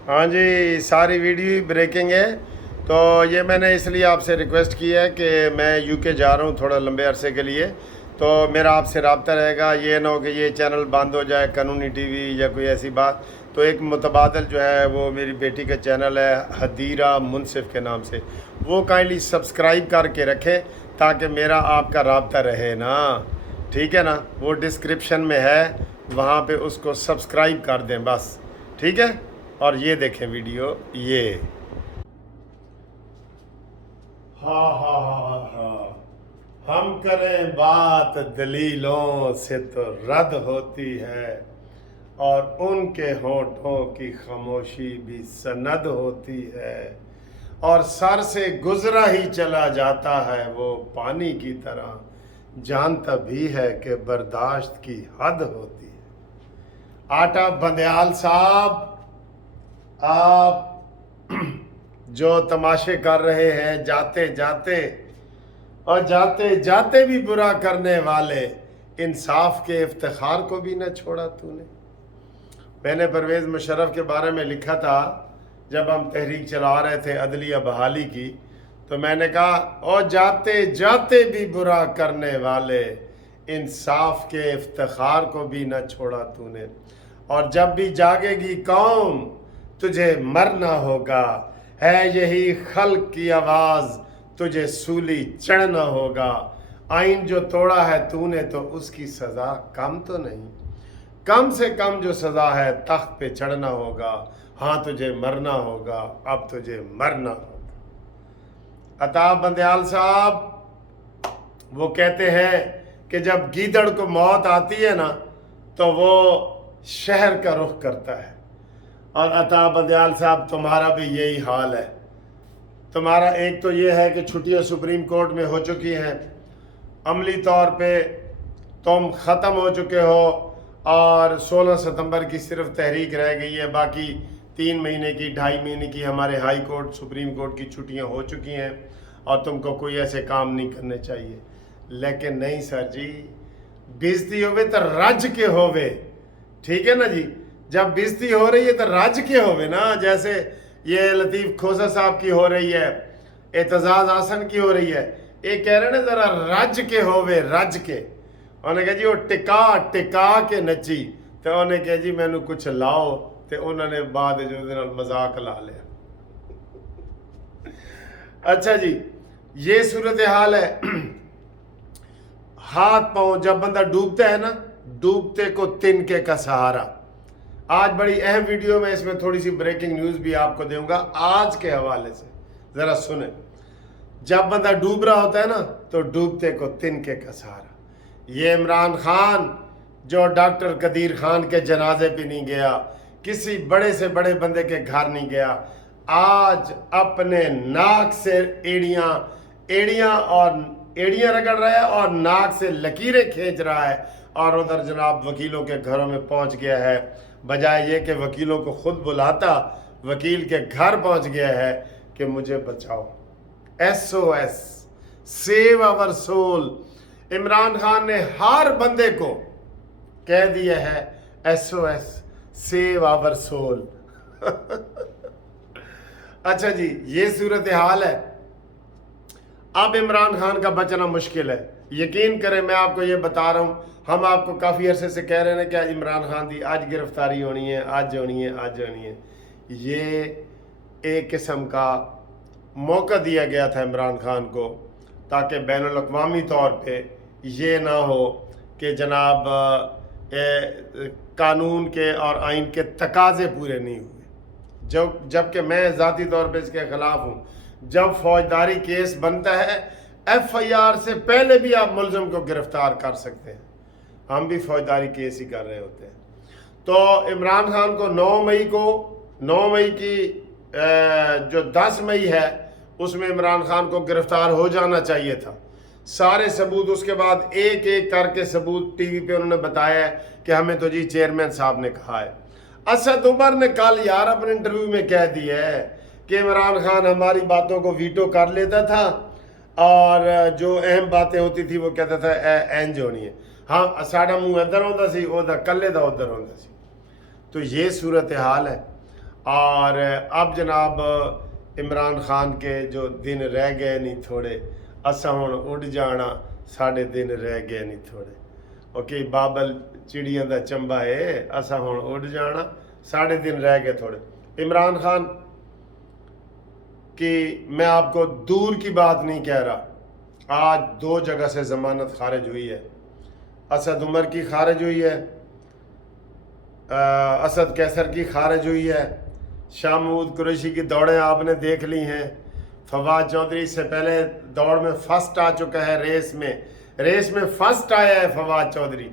हाँ जी, सारी वीडियो ही ब्रेकिंग है। तो ये मैंने इसलिए आपसे रिक्वेस्ट की है कि मैं यूके जा रहा हूँ थोड़ा लंबे अरसे के लिए। तो मेरा आपसे रब्ता रहेगा, ये ना हो कि ये चैनल बंद हो जाए, कानूनी टीवी या कोई ऐसी बात। तो एक मुतबादल जो है वो मेरी बेटी का चैनल है हदीरा मुनसिफ के नाम से, वो काइंडली सब्सक्राइब करके रखें ताकि मेरा आपका रब्ता रहे ना। ठीक है ना, वो डिस्क्रिप्शन में है, वहाँ पे उसको सब्सक्राइब कर दें बस। ठीक है, और ये देखें वीडियो ये। हाँ हाँ हाँ हाँ, हम करें बात दलीलों से तो रद्द होती है, और उनके होठों की खामोशी भी सनद होती है, और सर से गुजरा ही चला जाता है वो पानी की तरह, जानता भी है कि बर्दाश्त की हद होती है। आटा बंदयाल साहब, आप जो तमाशे कर रहे हैं जाते जाते, और जाते जाते भी बुरा करने वाले, इंसाफ के इफ्तिखार को भी न छोड़ा तूने। मैंने परवेज़ मुशर्रफ के बारे में लिखा था जब हम तहरीक चला रहे थे अदलिया बहाली की, तो मैंने कहा और जाते जाते भी बुरा करने वाले, इंसाफ के इफ्तिखार को भी न छोड़ा तूने, और जब भी जागेगी कौम तुझे मरना होगा, है यही खल्क की आवाज़ तुझे सूली चढ़ना होगा। आइन जो तोड़ा है तूने तो उसकी सज़ा कम तो नहीं, कम से कम जो सज़ा है तख्त पे चढ़ना होगा। हाँ तुझे मरना होगा, अब तुझे मरना होगा। अताब बंदयाल साहब वो कहते हैं कि जब गीदड़ को मौत आती है ना तो वो शहर का रुख करता है, और अताब बंदयाल साहब तुम्हारा भी यही हाल है। तुम्हारा एक तो ये है कि छुट्टियां सुप्रीम कोर्ट में हो चुकी हैं, अमली तौर पे तुम ख़त्म हो चुके हो, और 16 सितंबर की सिर्फ तहरीक रह गई है, बाकी 3 महीने की 2.5 महीने की हमारे हाई कोर्ट सुप्रीम कोर्ट की छुट्टियां हो चुकी हैं, और तुमको कोई ऐसे काम नहीं करने चाहिए। लेकिन नहीं सर जी, बेइज्जती होवे तो रज के होवे। ठीक है ना जी, जब बेइज्जती हो रही है तो रज के होवे ना। जैसे ये लतीफ़ खोसा साहब की हो रही है, एतजाज आसन की हो रही है, ये कह रहे ना जरा रज के होवे, रज के। उन्हें कहा जी वो टिका टिका के नची, तो उन्हें कहा जी मैनू कुछ लाओ, तो उन्होंने बाद जो मजाक ला लिया। अच्छा जी, ये सूरत हाल है। हाथ पांव जब बंदा डूबता है ना, डूबते को तिनके का सहारा। आज बड़ी अहम वीडियो में इसमें थोड़ी सी ब्रेकिंग न्यूज़ भी आपको दूंगा आज के हवाले से, ज़रा सुने। जब बंदा डूब रहा होता है ना तो डूबते को तिनके का सहारा। ये इमरान खान जो डॉक्टर कदीर खान के जनाजे पे नहीं गया, किसी बड़े से बड़े बंदे के घर नहीं गया, आज अपने नाक से एड़ियां रगड़ रहा है और नाक से लकीरें खींच रहा है, और उधर जनाब वकीलों के घरों में पहुंच गया है। बजाय ये कि वकीलों को खुद बुलाता, वकील के घर पहुंच गया है कि मुझे बचाओ, SOS, save our soul. Imran Khan ने हर बंदे को कह दिया है SOS, सेव आवर सोल। अच्छा जी, ये सूरत हाल है। अब इमरान खान का बचना मुश्किल है। यकीन करें, मैं आपको ये बता रहा हूँ, हम आपको काफ़ी अरसे से कह रहे हैं कि इमरान खान की आज गिरफ्तारी होनी है, आज होनी है, आज होनी है। ये एक किस्म का मौका दिया गया था इमरान खान को, ताकि बैनुल-अक़वामी तौर पे ये ना हो कि जनाब कानून के और आइन के तकाजे पूरे नहीं हुए। जबकि मैं ज़ाती तौर पे इसके ख़िलाफ़ हूँ। जब फौजदारी केस बनता है, FIR से पहले भी आप मुलज़िम को गिरफ्तार कर सकते हैं। हम भी फौजदारी केस ही कर रहे होते हैं। तो इमरान खान को 9 मई की जो 10 मई है उसमें इमरान खान को गिरफ्तार हो जाना चाहिए था। सारे सबूत उसके बाद एक एक करके सबूत टीवी पे उन्होंने बताया है कि हमें तो जी चेयरमैन साहब ने कहा है। असद उमर ने कल यार अपने इंटरव्यू में कह दिया है कि इमरान खान हमारी बातों को वीटो कर लेता था, और जो अहम बातें होती थी वो कहता था इंज होनी है। हाँ, साड़ा मुँह इधर होता सी, ओदा कल्ले दा उधर होता सी। तो ये सूरत हाल है। اور اب جناب عمران خان کے جو دن رہ گئے نہیں تھوڑے، اسا ہن اڈ جانا، ساڈے دن رہ گئے نہیں تھوڑے۔ اوکے بابل چڑیاں دا چمبا ہے، اسا ہن اڈ جانا، ساڈے دن رہ گئے تھوڑے۔ عمران خان کی میں آپ کو دور کی بات نہیں کہہ رہا، آج 2 جگہ سے ضمانت خارج ہوئی ہے۔ اسد عمر کی خارج ہوئی ہے، اسد کیسر کی خارج ہوئی ہے، شاہ محمود قریشی کی دوڑیں آپ نے دیکھ لی ہیں۔ فواد چودھری سے پہلے دوڑ میں فرسٹ آ چکا ہے، ریس میں فرسٹ آیا ہے فواد چودھری۔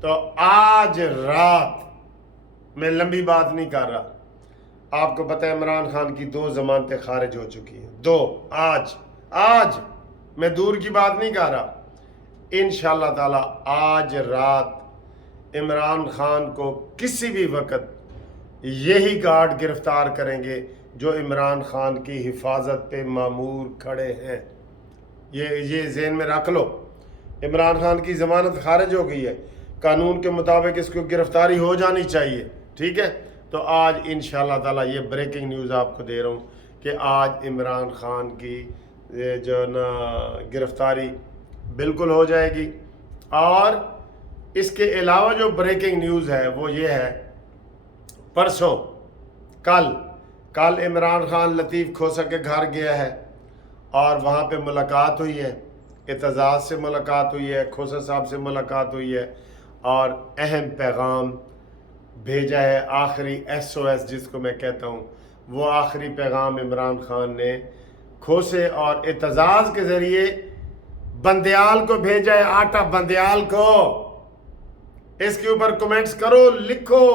تو آج رات میں لمبی بات نہیں کر رہا، آپ کو پتہ ہے عمران خان کی 2 ضمانتیں خارج ہو چکی ہیں، 2 آج میں دور کی بات نہیں کر رہا۔ انشاءاللہ تعالی آج رات عمران خان کو کسی بھی وقت یہی گارڈ گرفتار کریں گے جو عمران خان کی حفاظت پہ مامور کھڑے ہیں۔ یہ ذہن میں رکھ لو، عمران خان کی ضمانت خارج ہو گئی ہے، قانون کے مطابق اس کو گرفتاری ہو جانی چاہیے، ٹھیک ہے۔ تو آج انشاءاللہ تعالی یہ بریکنگ نیوز آپ کو دے رہا ہوں کہ آج عمران خان کی جو نا گرفتاری بالکل ہو جائے گی۔ اور اس کے علاوہ جو بریکنگ نیوز ہے وہ یہ ہے، پرسوں کل عمران خان لطیف کھوسہ کے گھر گیا ہے اور وہاں پہ ملاقات ہوئی ہے، اعتزاز سے ملاقات ہوئی ہے، کھوسہ صاحب سے ملاقات ہوئی ہے اور اہم پیغام بھیجا ہے، آخری SOS جس کو میں کہتا ہوں، وہ آخری پیغام عمران خان نے کھوسے اور اعتزاز کے ذریعے بندیال کو بھیجا ہے، آٹا بندیال کو۔ اس کے اوپر کمنٹس کرو، لکھو،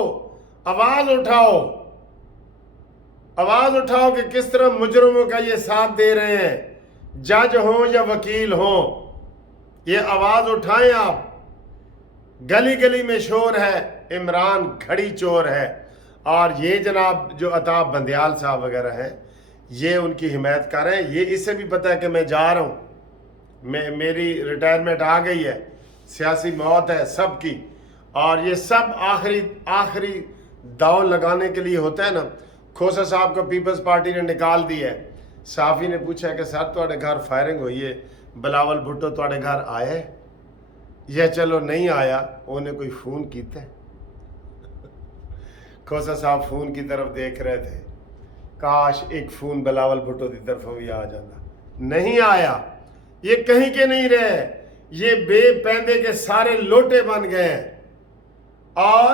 آواز اٹھاؤ کہ کس طرح مجرموں کا یہ ساتھ دے رہے ہیں، جج ہوں یا وکیل ہوں، یہ آواز اٹھائیں آپ۔ گلی گلی میں شور ہے، عمران گھڑی چور ہے، اور یہ جناب جو عطا بندیال صاحب وغیرہ ہیں یہ ان کی حمایت کر رہے ہیں۔ یہ اسے بھی پتہ ہے کہ میں جا رہا ہوں، میری ریٹائرمنٹ آ گئی ہے، سیاسی موت ہے سب کی، اور یہ سب آخری داؤ لگانے کے لیے ہوتا ہے نا۔ کھوسہ صاحب کو پیپلز پارٹی نے نکال دی ہے، صحافی نے پوچھا کہ سر تواڈے گھر فائرنگ ہوئی ہے، بلاول بھٹو تواڈے گھر آیا ہے؟ یہ چلو نہیں آیا، انہیں کوئی فون کیتا ہے؟ کھوسہ صاحب فون کی طرف دیکھ رہے تھے، کاش ایک فون بلاول بھٹو کی طرف بھی آ جانا، نہیں آیا۔ یہ کہیں کے نہیں رہے، یہ بے پیندے کے سارے لوٹے بن گئے ہیں۔ اور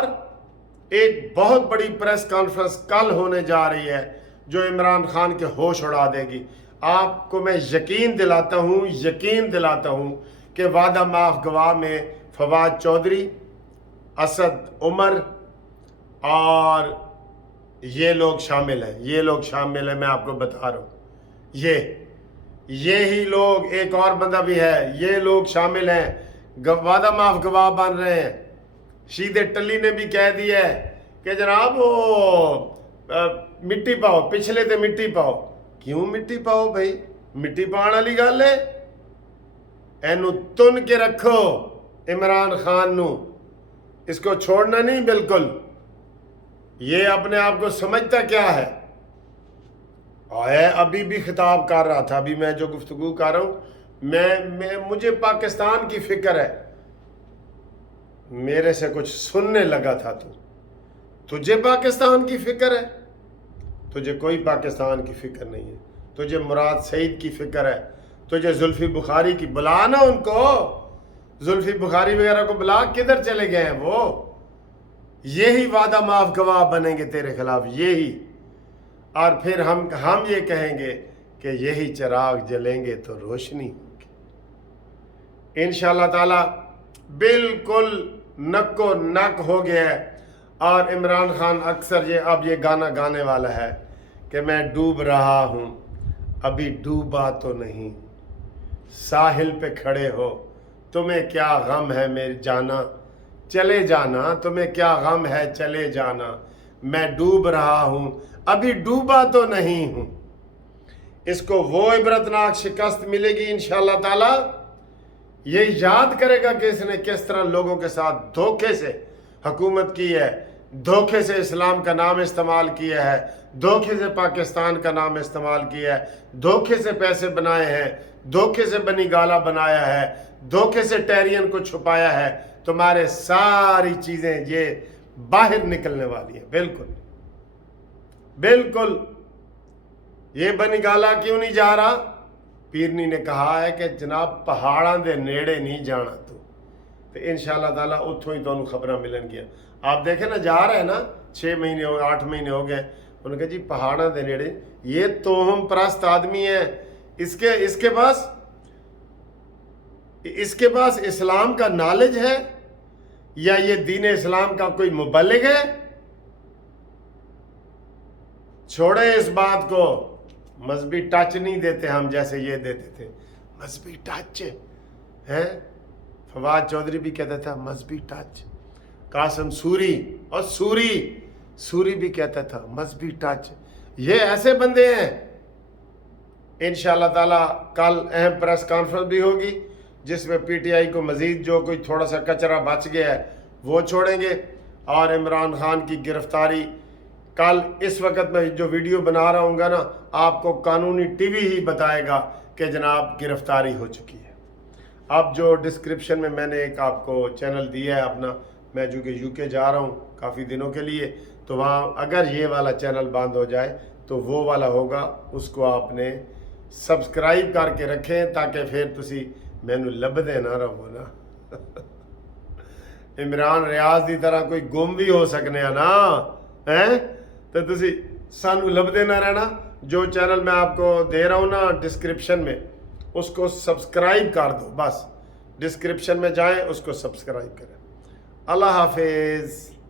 ایک بہت بڑی پریس کانفرنس کل ہونے جا رہی ہے جو عمران خان کے ہوش اڑا دے گی۔ آپ کو میں یقین دلاتا ہوں کہ وعدہ معاف گواہ میں فواد چودھری، اسد عمر اور یہ لوگ شامل ہیں، میں آپ کو بتا رہا ہوں، یہی لوگ، ایک اور بندہ بھی ہے، یہ لوگ شامل ہیں، وعدہ معاف گواہ بن رہے ہیں۔ شید ٹلی نے بھی کہہ دیا ہے کہ جناب وہ مٹی پاؤ، پچھلے تے مٹی پاؤ۔ کیوں مٹی پاؤ بھائی؟ مٹی پاؤں والی گل ہے، اینو تن کے رکھو عمران خان نو، اس کو چھوڑنا نہیں بالکل۔ یہ اپنے آپ کو سمجھتا کیا ہے؟ ابھی بھی خطاب کر رہا تھا، ابھی میں جو گفتگو کر رہا ہوں، مجھے پاکستان کی فکر ہے۔ میرے سے کچھ سننے لگا تھا تجھے پاکستان کی فکر ہے؟ تجھے کوئی پاکستان کی فکر نہیں ہے، تجھے مراد سعید کی فکر ہے، تجھے زلفی بخاری کی، بلا نا ان کو، زلفی بخاری وغیرہ کو بلا، کدھر چلے گئے ہیں وہ؟ یہی وعدہ معاف گواہ بنیں گے تیرے خلاف، یہی، اور پھر ہم یہ کہیں گے کہ یہی چراغ جلیں گے تو روشنی ہوگی۔ انشاءاللہ تعالی بالکل نک و نک ہو گیا ہے، اور عمران خان اکثر اب یہ گانا گانے والا ہے کہ میں ڈوب رہا ہوں، ابھی ڈوبا تو نہیں، ساحل پہ کھڑے ہو، تمہیں کیا غم ہے میری جانا، چلے جانا، تمہیں کیا غم ہے چلے جانا، میں ڈوب رہا ہوں، ابھی ڈوبا تو نہیں ہوں۔ اس کو وہ عبرتناک شکست ملے گی انشاءاللہ تعالی، یہ یاد کرے گا کہ اس نے کس طرح لوگوں کے ساتھ دھوکے سے حکومت کی ہے، धोखे से इस्लाम का नाम इस्तेमाल किया है, धोखे से पाकिस्तान का नाम इस्तेमाल किया है, धोखे से पैसे बनाए हैं, धोखे से बनी गाला बनाया है, धोखे से टेरियन को छुपाया है, तुम्हारे सारी चीजें ये बाहर निकलने वाली है। बिल्कुल बिल्कुल। ये बनी गाला क्यों नहीं जा रहा? पीरनी ने कहा है कि जनाब पहाड़ां दे नेड़े नहीं जाना तो इंशाअल्लाह ताला उत्थों ही तुहानू खबरां मिलणगियां। आप देखें ना, जा रहे हैं ना, 6 महीने हो 8 महीने हो गए, उन्होंने कहा जी पहाड़ां दे नेड़े, ये तोहम परस्त आदमी है, इसके पास इस्लाम का नॉलेज है या ये दीन इस्लाम का कोई मुबल्लिग है? छोड़े इस बात को, मजहबी टच नहीं देते हम जैसे ये देते थे। मजहबी टच है, फवाद चौधरी भी कहता था मजहबी टच, कासिम सूरी और सूरी भी कहता था मजहबी टच। ये ऐसे बंदे हैं। इंशाअल्लाह ताला कल अहम प्रेस कॉन्फ्रेंस भी होगी जिसमें पीटीआई को मजीद जो कोई थोड़ा सा कचरा बच गया है वो छोड़ेंगे, और इमरान खान की गिरफ्तारी कल इस वक्त मैं जो वीडियो बना रहा हूँ ना, आपको कानूनी टीवी ही बताएगा कि जनाब गिरफ्तारी हो चुकी है। अब जो डिस्क्रिप्शन में मैंने एक आपको चैनल दिया है अपना, मैं जो कि यूके जा रहा हूँ काफ़ी दिनों के लिए, तो वहाँ अगर ये वाला चैनल बंद हो जाए तो वो वाला होगा, उसको आपने सब्सक्राइब करके रखें ताकि फिर तुसी मैनू लभदे ना रहो ना। इमरान रियाज की तरह कोई गुम भी हो सकने ना हैं, तो तुसी सानू लभदे ना रहना। जो चैनल मैं आपको दे रहा हूँ ना डिस्क्रिप्शन में, उसको सब्सक्राइब कर दो, बस डिस्क्रिप्शन में जाएं उसको सब्सक्राइब करें। अल्लाह हाफिज़।